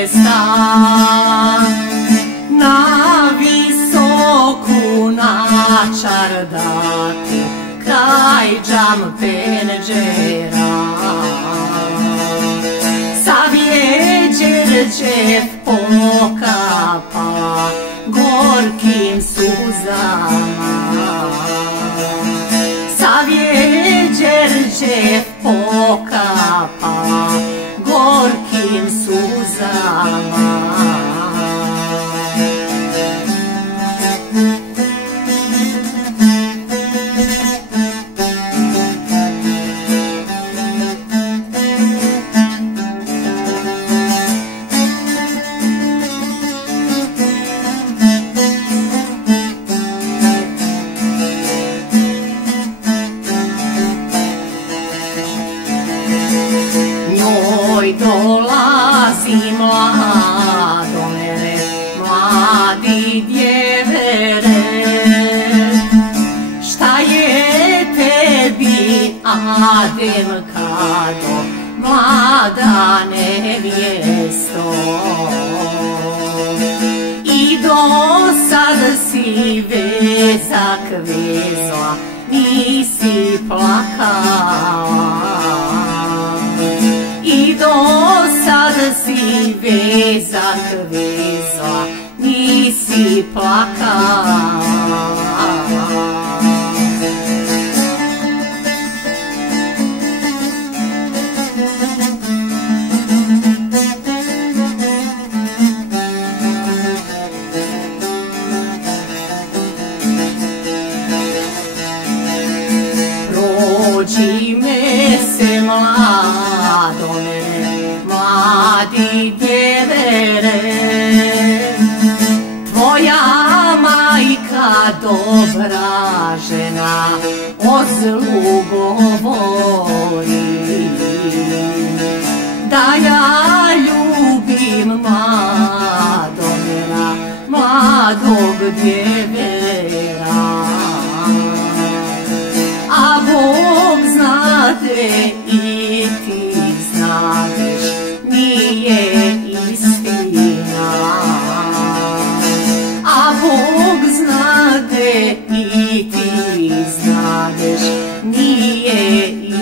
mjesta, na visoku na čardaku, kraj džam penđera. Savjeđerđev pokapa gorkim suzama, Savjeđerđev pokapa gorkim suzama. Njoj dolazi mladonere, mladi djevere, šta je tebi Adem kado, mlada nevjesto? I do sad si vezak vezla, nisi plakala. I do sad si vezak vezla, nisi plakala. Prođi me se mladonere, mladi djevere, tvoja majka dobra žena o zlu govori, da ja ljubim mladonera, mladog djevera. A Bog znade i ti znadeš, nije istina. A Bog znade i ti znadeš, nije istina.